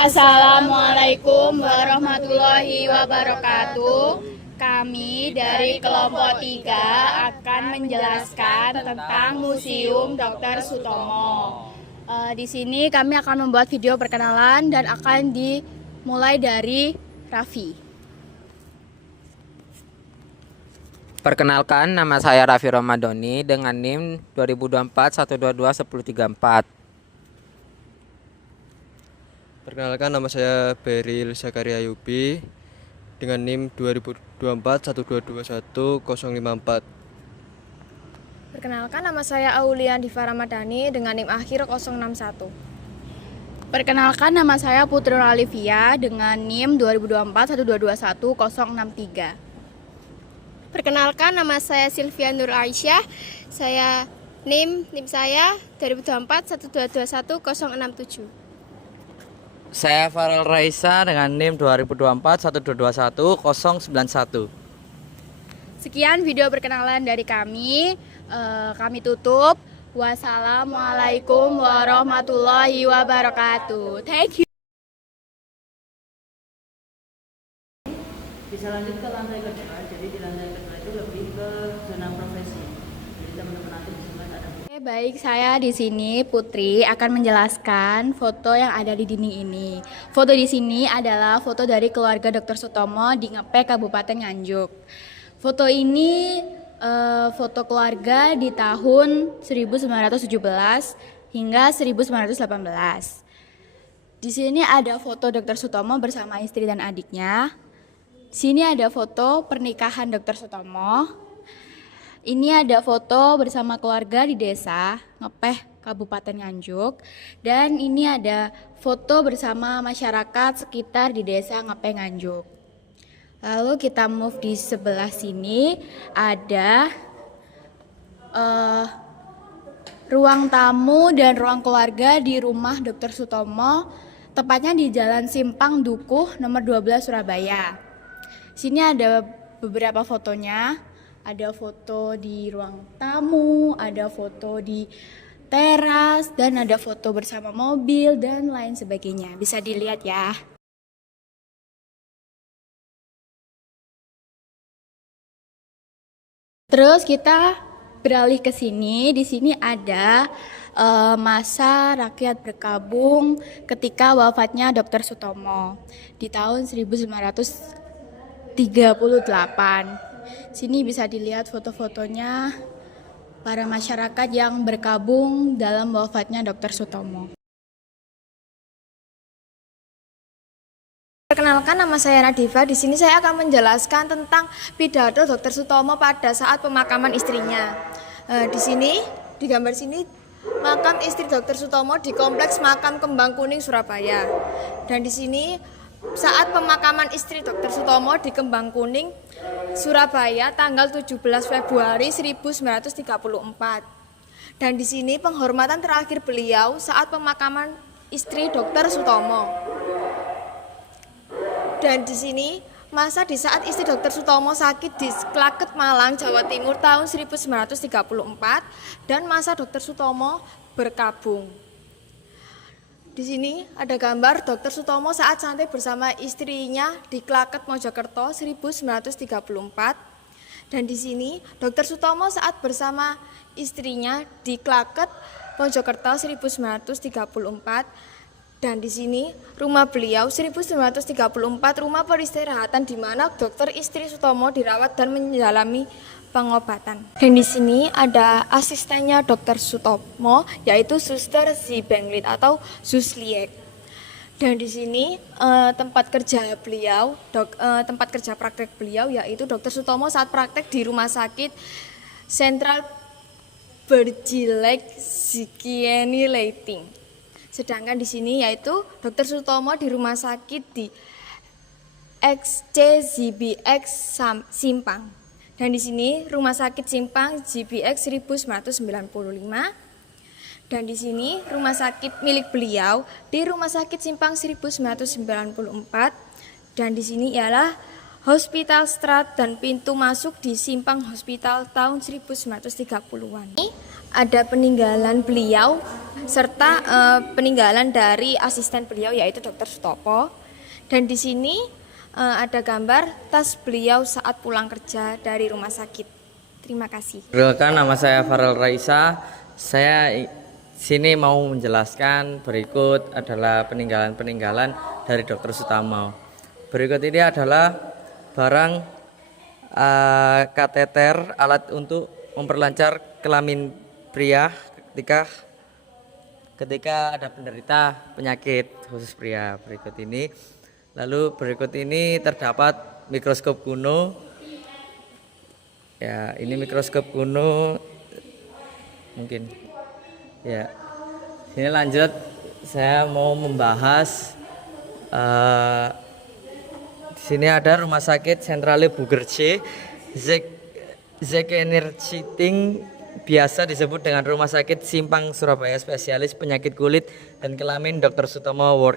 Assalamualaikum warahmatullahi wabarakatuh. Kami dari kelompok 3 akan menjelaskan tentang Museum Dr. Sutomo. Di sini kami akan membuat video perkenalan dan akan dimulai dari Raffi. Perkenalkan, nama saya Raffi Ramadhani dengan NIM 2024 122 1034. Perkenalkan, nama saya Beril Zakaria Yubi dengan NIM 2024 122 1054. Perkenalkan, nama saya Aulian Diva Ramadhani dengan NIM akhir 061. Perkenalkan, nama saya Putri Olivia dengan NIM 2024 122 1063. Perkenalkan, nama saya Sylvia Nur Aisyah. NIM saya 2024 122 1067. Saya Farel Raisa dengan NIM 2024 122 1091. Sekian video perkenalan dari kami. Kami tutup. Wassalamualaikum warahmatullahi wabarakatuh. Thank you. Bisa lanjut ke lantai kedua. Jadi di lantai kedua itu lebih ke zona profesi. Jadi teman-teman nanti bisa lihat ada. Baik, saya di sini Putri akan menjelaskan foto yang ada di dinding ini. Foto di sini adalah foto dari keluarga Dr. Sutomo di Ngepek, Kabupaten Nganjuk. Foto ini foto keluarga di tahun 1917 hingga 1918. Di sini ada foto Dr. Sutomo bersama istri dan adiknya. Di sini ada foto pernikahan Dr. Sutomo. Ini ada foto bersama keluarga di desa Ngepeh, Kabupaten Nganjuk. Dan ini ada foto bersama masyarakat sekitar di desa Ngepeh, Nganjuk. Lalu kita move di sebelah sini ada ruang tamu dan ruang keluarga di rumah Dr. Sutomo, tepatnya di Jalan Simpang Dukuh nomor 12 Surabaya. Sini ada beberapa fotonya. Ada foto di ruang tamu, ada foto di teras, dan ada foto bersama mobil dan lain sebagainya. Bisa dilihat ya. Terus kita beralih ke sini. Di sini ada masa rakyat berkabung ketika wafatnya Dr. Sutomo di tahun 1938. Sini bisa dilihat foto-fotonya para masyarakat yang berkabung dalam wafatnya Dr. Sutomo. Perkenalkan, nama saya Nadifa. Di sini saya akan menjelaskan tentang pidato Dr. Sutomo pada saat pemakaman istrinya. Di sini, di gambar sini, makam istri Dr. Sutomo di Kompleks Makam Kembang Kuning, Surabaya. Dan di sini saat pemakaman istri Dr. Sutomo di Kembang Kuning, Surabaya tanggal 17 Februari 1934. Dan di sini penghormatan terakhir beliau saat pemakaman istri Dr. Sutomo. Dan di sini masa di saat istri Dr. Sutomo sakit di Klaket, Malang, Jawa Timur tahun 1934 dan masa Dr. Sutomo berkabung. Di sini ada gambar Dr. Sutomo saat santai bersama istrinya di Klaket, Mojokerto 1934. Dan di sini Dr. Sutomo saat bersama istrinya di Klaket, Mojokerto 1934. Dan di sini rumah beliau 1934, rumah peristirahatan di mana dokter istri Sutomo dirawat dan menjalani pengobatan. Dan di sini ada asistennya Dr. Sutomo, yaitu Suster Zibenglit atau Susliek. Dan di sini tempat kerja beliau, tempat kerja praktek beliau yaitu Dr. Sutomo saat praktek di Rumah Sakit Sentral Berjilek Zikieni Leiting. Sedangkan di sini yaitu Dr. Sutomo di Rumah Sakit di XCZBX Simpang. Dan di sini Rumah Sakit Simpang GBX 1995. Dan di sini rumah sakit milik beliau di Rumah Sakit Simpang 1994. Dan di sini ialah Hospital Strat dan pintu masuk di Simpang Hospital tahun 1930-an. ada peninggalan beliau serta peninggalan dari asisten beliau yaitu Dr. Sutopo. Dan di sini ada gambar tas beliau saat pulang kerja dari rumah sakit. Terima kasih. Perkenalkan, nama saya Farel Raisa. Saya sini mau menjelaskan berikut adalah peninggalan-peninggalan dari Dr. Sutomo. Berikut ini adalah barang kateter, alat untuk memperlancar kelamin pria ketika ada penderita penyakit khusus pria. Berikut ini. Lalu berikut ini terdapat mikroskop kuno. Ya, ini mikroskop kuno mungkin. Ya. Sini lanjut, saya mau membahas di sini ada Rumah Sakit Sentrale Bugerce Zekenerciting, biasa disebut dengan Rumah Sakit Simpang Surabaya, spesialis penyakit kulit dan kelamin. Dr. Sutomo work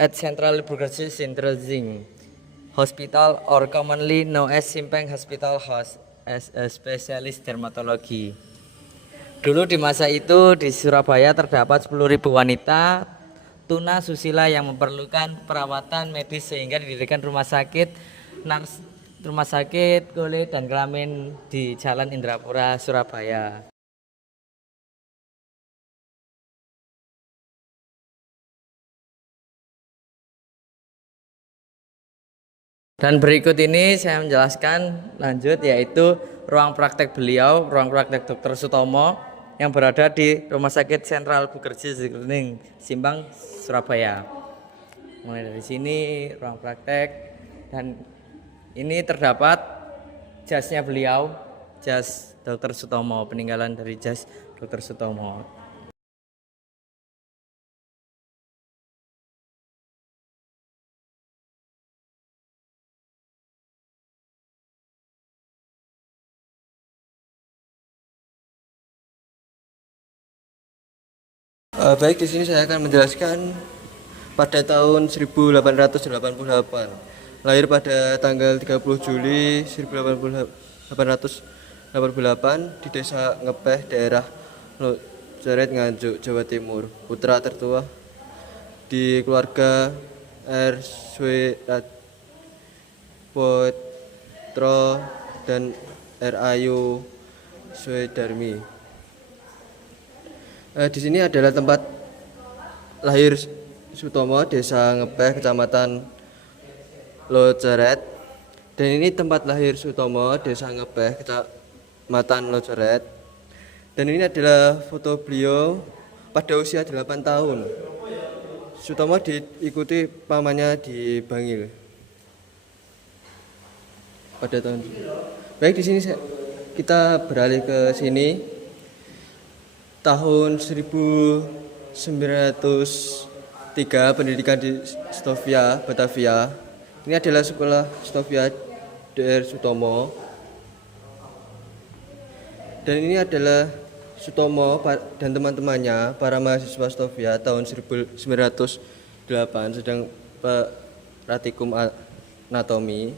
at Central Bugerce Sintrezing Hospital, or commonly known as Simpang Hospital House, as a specialist dermatology. Dulu di masa itu di Surabaya terdapat 10.000 wanita tuna susila yang memerlukan perawatan medis, sehingga didirikan rumah sakit kulit dan kelamin di Jalan Indrapura, Surabaya. Dan berikut ini saya menjelaskan lanjut, yaitu ruang praktek beliau, ruang praktek Dr. Sutomo yang berada di Rumah Sakit Sentral Bugerce Simpang Surabaya. Mulai dari sini ruang praktek, dan ini terdapat jasnya beliau, jas Dr. Sutomo, peninggalan dari jas Dr. Sutomo. Baik, di sini saya akan menjelaskan pada tahun 1888. Lahir pada tanggal 30 Juli 1888 di Desa Ngepeh, daerah Lojaret, Nganjuk, Jawa Timur. Putra tertua di keluarga R. Swetratpotro dan R. Ayu Swedarmi. Di sini adalah tempat lahir Sutomo, Desa Ngepeh, Kecamatan Lojaret. Dan ini tempat lahir Sutomo, Desa Ngepeh, Kecamatan Lojaret. Dan ini adalah foto beliau pada usia 8 tahun. Sutomo diikuti pamannya di Bangil pada tahun. Baik, di sini kita beralih ke sini. Tahun 1903 pendidikan di Stovia, Batavia. Ini adalah sekolah Stovia Dr. Sutomo. Dan ini adalah Sutomo dan teman-temannya, para mahasiswa Stovia tahun 1908 sedang praktikum anatomi.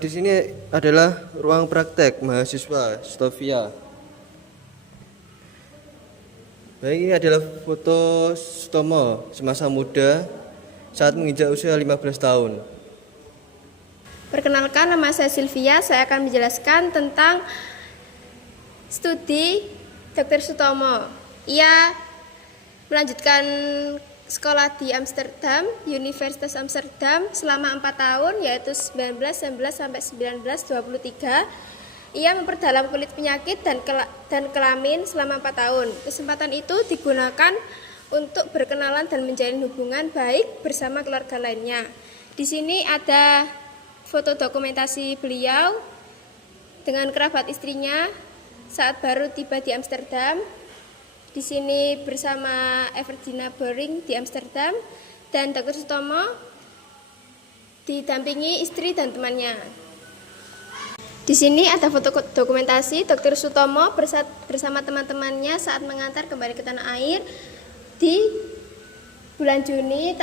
Di sini adalah ruang praktek mahasiswa Stovia. Baik, ini adalah foto Sutomo semasa muda saat menginjak usia 15 tahun. Perkenalkan, nama saya Sylvia. Saya akan menjelaskan tentang studi Dr. Sutomo. Ia melanjutkan sekolah di Amsterdam, Universitas Amsterdam selama 4 tahun, yaitu 1919 sampai 1923. Ia memperdalam kulit penyakit dan kelamin selama 4 tahun. Kesempatan itu digunakan untuk berkenalan dan menjalin hubungan baik bersama keluarga lainnya. Di sini ada foto dokumentasi beliau dengan kerabat istrinya saat baru tiba di Amsterdam. Di sini bersama Everdina Boring di Amsterdam, dan Dr. Sutomo didampingi istri dan temannya. Di sini ada foto dokumentasi Dr. Sutomo bersama teman-temannya saat mengantar kembali ke tanah air di bulan Juni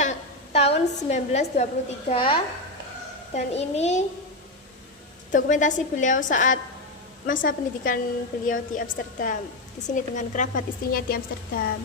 tahun 1923. Dan ini dokumentasi beliau saat masa pendidikan beliau di Amsterdam. Di sini dengan kerabat istrinya di Amsterdam.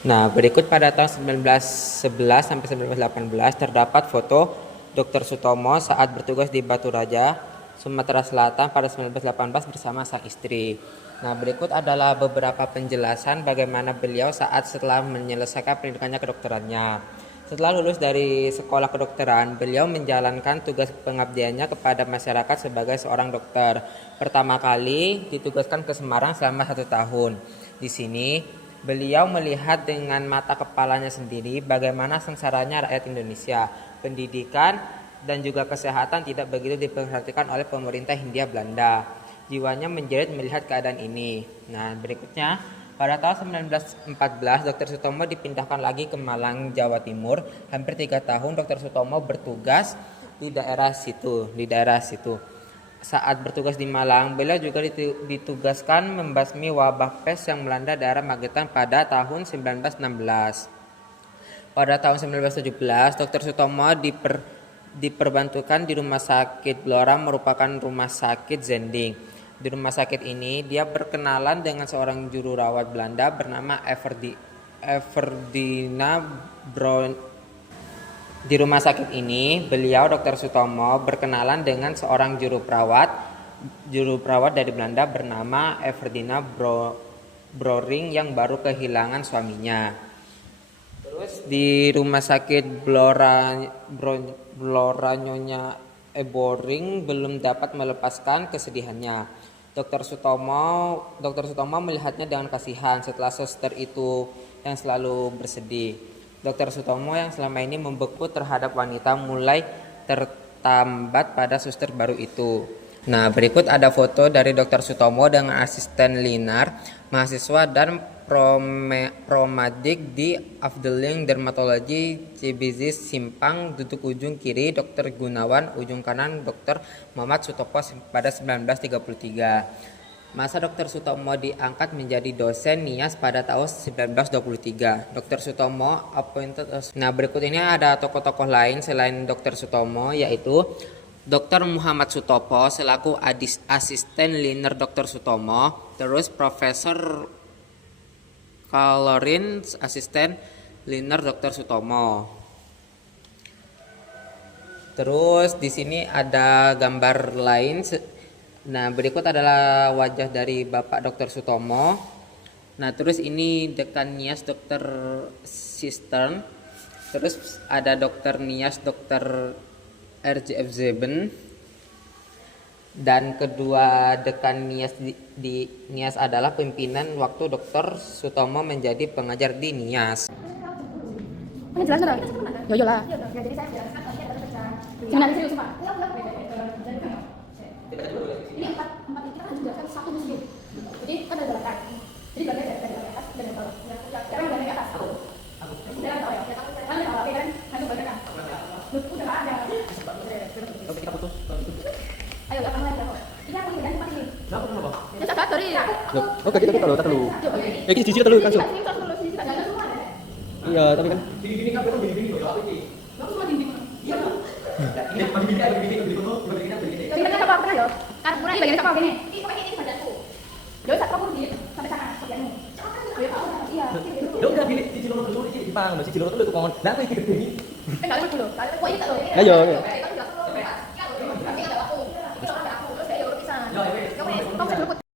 Nah, berikut pada tahun 1911 sampai 1918 terdapat foto Dr. Sutomo saat bertugas di Batu Raja, Sumatera Selatan pada 1918 bersama sang istri. Nah, berikut adalah beberapa penjelasan bagaimana beliau setelah menyelesaikan pendidikannya kedokterannya. Setelah lulus dari sekolah kedokteran, beliau menjalankan tugas pengabdiannya kepada masyarakat sebagai seorang dokter. Pertama kali ditugaskan ke Semarang selama 1 tahun. Di sini beliau melihat dengan mata kepalanya sendiri bagaimana sengsaranya rakyat Indonesia. Pendidikan dan juga kesehatan tidak begitu diperhatikan oleh pemerintah Hindia Belanda. Jiwanya menjerit melihat keadaan ini. Nah, berikutnya pada tahun 1914 Dr. Sutomo dipindahkan lagi ke Malang, Jawa Timur. Hampir 3 tahun Dr. Sutomo bertugas di daerah situ. Saat bertugas di Malang, beliau juga ditugaskan membasmi wabah pes yang melanda daerah Magetan pada tahun 1916. Pada tahun 1917, Dr. Sutomo diperbantukan di Rumah Sakit Blora, merupakan rumah sakit Zending. Di rumah sakit ini, dia berkenalan dengan seorang juru rawat Belanda bernama Everdina Brown. Di rumah sakit ini, beliau Dr. Sutomo berkenalan dengan seorang juru perawat dari Belanda bernama Everdina Broring yang baru kehilangan suaminya. Terus di rumah sakit Blora Nyonya Boring belum dapat melepaskan kesedihannya. Dr. Sutomo melihatnya dengan kasihan setelah suster itu yang selalu bersedih. Dr. Sutomo yang selama ini membeku terhadap wanita mulai tertambat pada suster baru itu. Nah, berikut ada foto dari Dr. Sutomo dengan asisten Linar, mahasiswa dan promadik di Afdeling Dermatologi CBZ Simpang, duduk ujung kiri Dr. Gunawan, ujung kanan Dr. Muhammad Sutopo pada 1933. Masa Dr. Sutomo diangkat menjadi dosen NIAS pada tahun 1923. Dr. Sutomo appointed as... Nah, berikut ini ada tokoh-tokoh lain selain Dr. Sutomo, yaitu Dr. Muhammad Sutopo selaku asisten Liner Dr. Sutomo, terus Profesor Kalorin asisten Liner Dr. Sutomo. Terus di sini ada gambar lain. Nah, berikut adalah wajah dari Bapak Dr. Sutomo. Nah, terus ini dekan NIAS Dr. Sistern. Terus ada Dr. NIAS Dr. RJF Zeben. Dan kedua dekan NIAS di NIAS adalah pimpinan waktu Dr. Sutomo menjadi pengajar di NIAS. Ini jelas nggak? Yo lah. Sebenarnya serius Pak. Ini empat itu kan menjelaskan satu musim. Jadi kan ada belakang. Jadi belakang dari atas dan dari bawah. Sekarang belakang ke atas. Aku. Udah tahu ya. Kan ada apa kan? Ada belakang. Udah ada. Oke, kita putus. Ayo belakang lagi. Ini aku udah tempat ini. Kenapa kenapa? Ya saya tadi. Oke, kita tak dulu. Kita dulu langsung. Iya, tapi kan gini kan begini loh, apa ini? Kamu semua dinding. Iya. Ini begini. Jadi kan apa pernah yo? Karena ini bagian apa begini? Ini pokoknya ini badanku. Yo sak kamu di sampai sana bagianmu. Iya. Yo udah gini di Ciloro dulu di Jepang, masih Ciloro dulu itu kon. Lah aku iki gede iki. Enggak dulu. Kok ini tak loh. Ayo. Kamu bisa